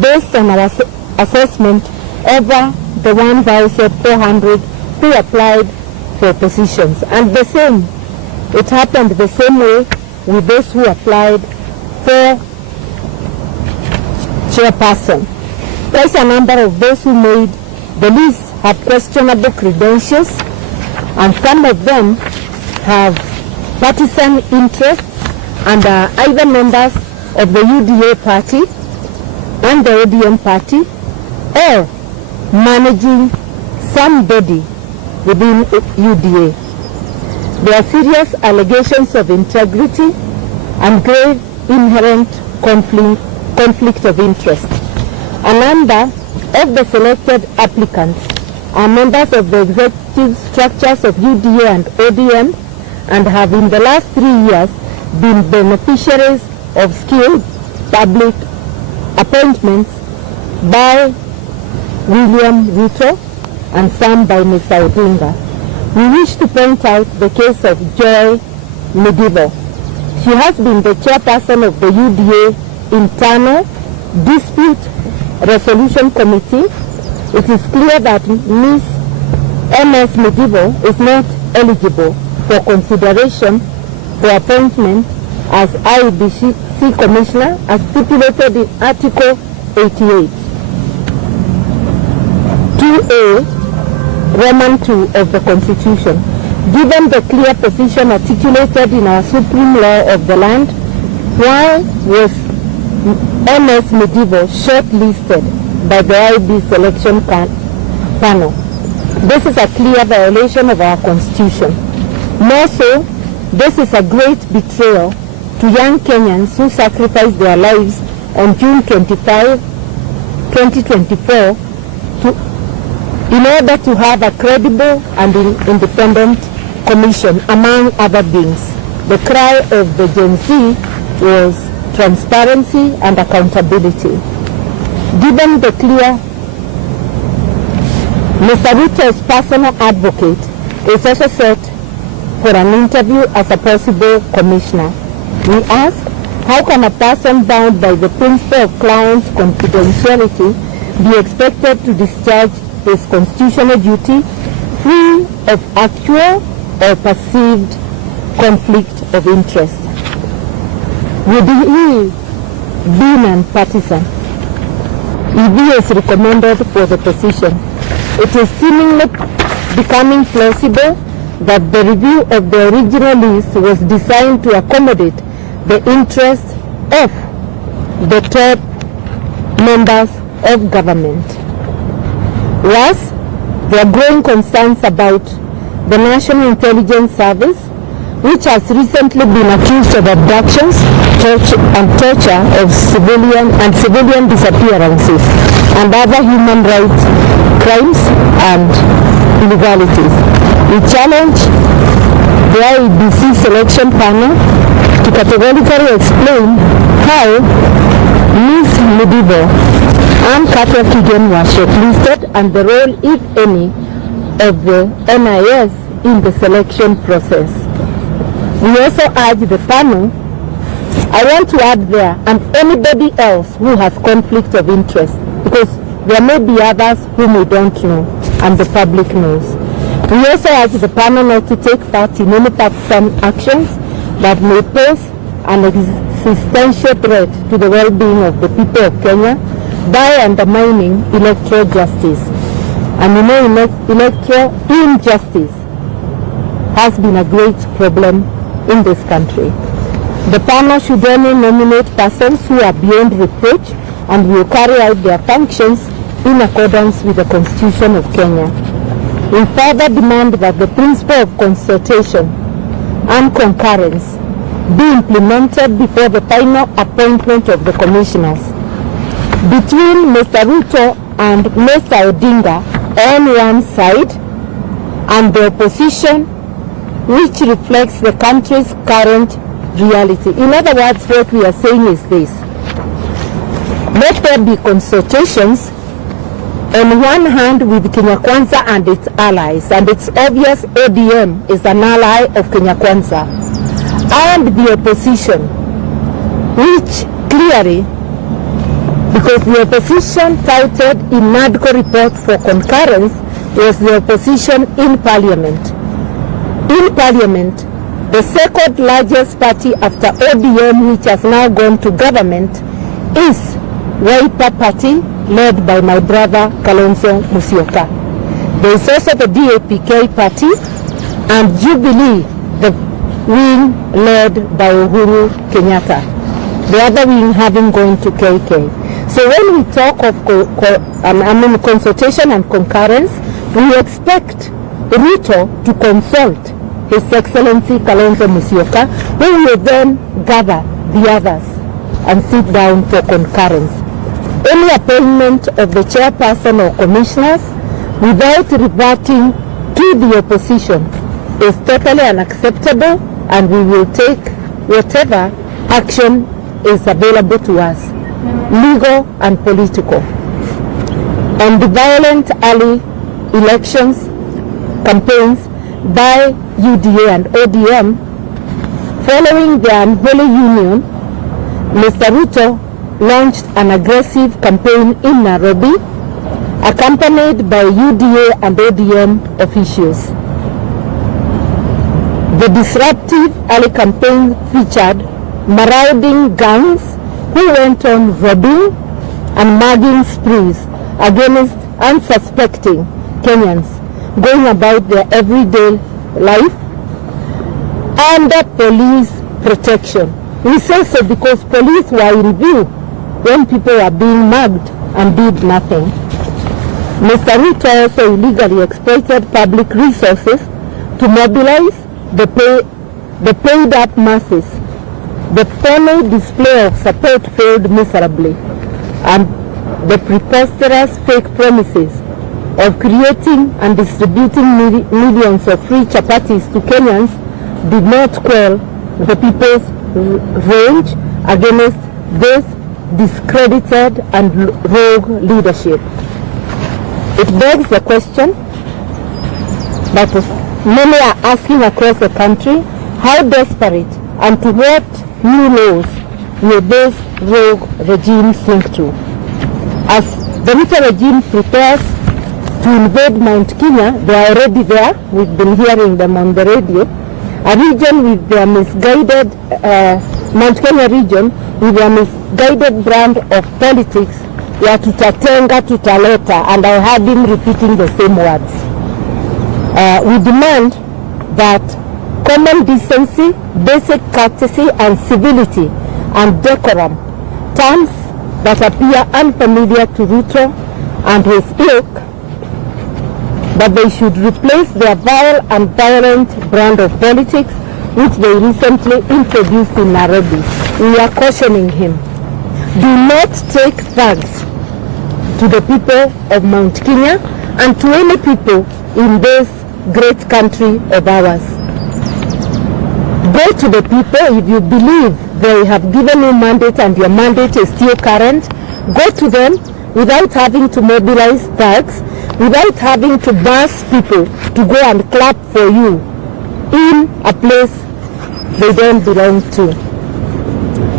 based on our assessment over the 1,400 who applied for positions. And the same, it happened the same way with those who applied for chairperson. Quite a number of those who made the list have questionable credentials, and some of them have partisan interests and are either members of the UDA party and the ODM party, or managing somebody within UDA. There are serious allegations of integrity and grave inherent conflict of interest. A number of the selected applicants are members of the executive structures of UDA and ODM and have in the last 3 years been beneficiaries of skilled public appointments by William Ruto and some by Mr. Odinga. We wish to point out the case of Joy Medivo. She has been the chairperson of the UDA Internal Dispute Resolution Committee. It is clear that Ms. M.S. Medivo is not eligible for consideration for appointment as IEBC Commissioner as stipulated in Article 88. 2A, Roman 2 of the Constitution. Given the clear position articulated in our supreme law of the land, why was M.S. Medivo shortlisted by the IB selection panel? This is a clear violation of our Constitution. More so, this is a great betrayal to young Kenyans who sacrificed their lives on June 25, 2024 in order to have a credible and independent commission, among other things. The cry of the Gen Z was transparency and accountability. Given the clear, Mr. Ruto's personal advocate is also set for an interview as a possible commissioner. We ask, how can a person bound by the principle of client confidentiality be expected to discharge his constitutional duty free of actual or perceived conflict of interest? Would he be non-partisan if he is recommended for the position? It is seemingly becoming plausible that the review of the original list was designed to accommodate the interests of the top members of government. Worse, there are growing concerns about the National Intelligence Service, which has recently been accused of abductions, torture of civilian disappearances, and other human rights crimes and illegalities. We challenge the IEBC selection panel to categorically explain how Ms. Medivo and Karua were shortlisted and the role, if any, of the NIS in the selection process. We also urge the panel, I want to add there, and anybody else who has conflict of interest, because there may be others whom we don't know and the public knows. We also urge the panel not to take part in any partisan actions that may pose an existential threat to the well-being of the people of Kenya by undermining electoral justice. And you know, electoral injustice has been a great problem in this country. The panel should only nominate persons who are beyond reproach and will carry out their functions in accordance with the Constitution of Kenya. We further demand that the principle of consultation and concurrence be implemented before the final appointment of the commissioners. Between Mr. Ruto and Mr. Odinga on one side and the opposition, which reflects the country's current reality. In other words, what we are saying is this: let there be consultations on one hand with Kenya Kwanza and its allies, and it's obvious ODM is an ally of Kenya Kwanza, and the opposition, which clearly because the opposition touted in NADCO report for concurrence was the opposition in Parliament. In Parliament, the second largest party after ODM, which has now gone to government, is Wiper Party, led by my brother Kalonzo Musyoka. There is also the DAPK Party and Jubilee, the wing led by Uhuru Kenyatta. The other wing having gone to KK. So when we talk of consultation and concurrence, we expect Ruto to consult His Excellency Kalonzo Musyoka, who will then gather the others and sit down for concurrence. Any appointment of the chairperson or commissioners without reverting to the opposition is totally unacceptable, and we will take whatever action is available to us, legal and political. On the violent early elections campaigns by UDA and ODM, following the unholy union, Mr. Ruto launched an aggressive campaign in Nairobi, accompanied by UDA and ODM officials. The disruptive early campaign featured marauding gangs who went on robbing and mugging sprees against unsuspecting Kenyans going about their everyday life under police protection. We say so because police were in view when people were being mugged and did nothing. Mr. Ruto also illegally exploited public resources to mobilize the paid up masses. The phony display of support failed miserably, and the preposterous fake promises of creating and distributing millions of free chapatis to Kenyans did not quell the people's rage against this discredited and rogue leadership. It begs the question that many are asking across the country: how desperate and to what new laws will this rogue regime sink to? As the Ruto regime prepares to invade Mount Kenya, they are already there. We've been hearing them on the radio. A region with their misguided, Mount Kenya region with their misguided brand of politics, ya tutatenga tutaleta, and I heard him repeating the same words. We demand that common decency, basic courtesy and civility and decorum, terms that appear unfamiliar to Ruto and his ilk, that they should replace their vile and violent brand of politics which they recently introduced in Nairobi. We are cautioning him. Do not take thugs to the people of Mount Kenya and to any people in this great country of ours. Go to the people if you believe they have given you mandate and your mandate is still current. Go to them without having to mobilize thugs, without having to mass people to go and clap for you in a place they don't belong to.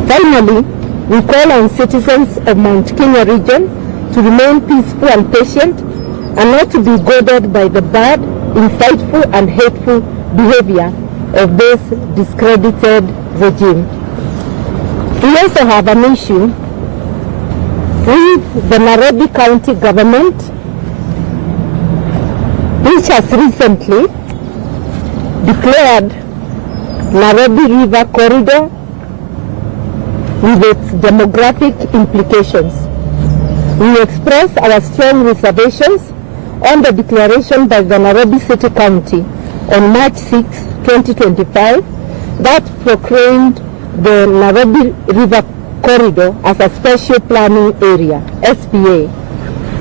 Finally, we call on citizens of Mount Kenya region to remain peaceful and patient and not to be goaded by the bad, insightful and hateful behavior of this discredited regime. We also have an issue with the Nairobi County government, which has recently declared Nairobi River Corridor with its demographic implications. We express our strong reservations on the declaration by the Nairobi City County on March 6, 2025, that proclaimed the Nairobi River Corridor as a special planning area, SPA.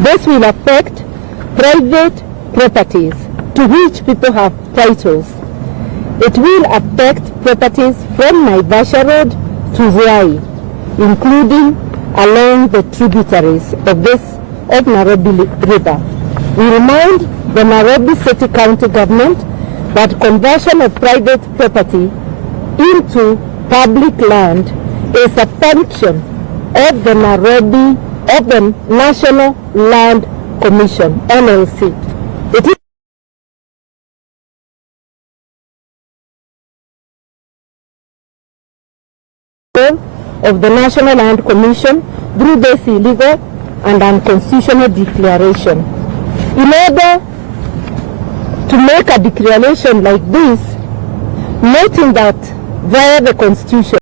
This will affect private properties to which people have titles. It will affect properties from Naivasha Road to Ruai, including along the tributaries of Nairobi River. We remind the Nairobi City County government that conversion of private property into public land is a function of the Nairobi of the National Land Commission, NLC. It is of the National Land Commission through this illegal and unconstitutional declaration. In order to make a declaration like this, noting that via the Constitution,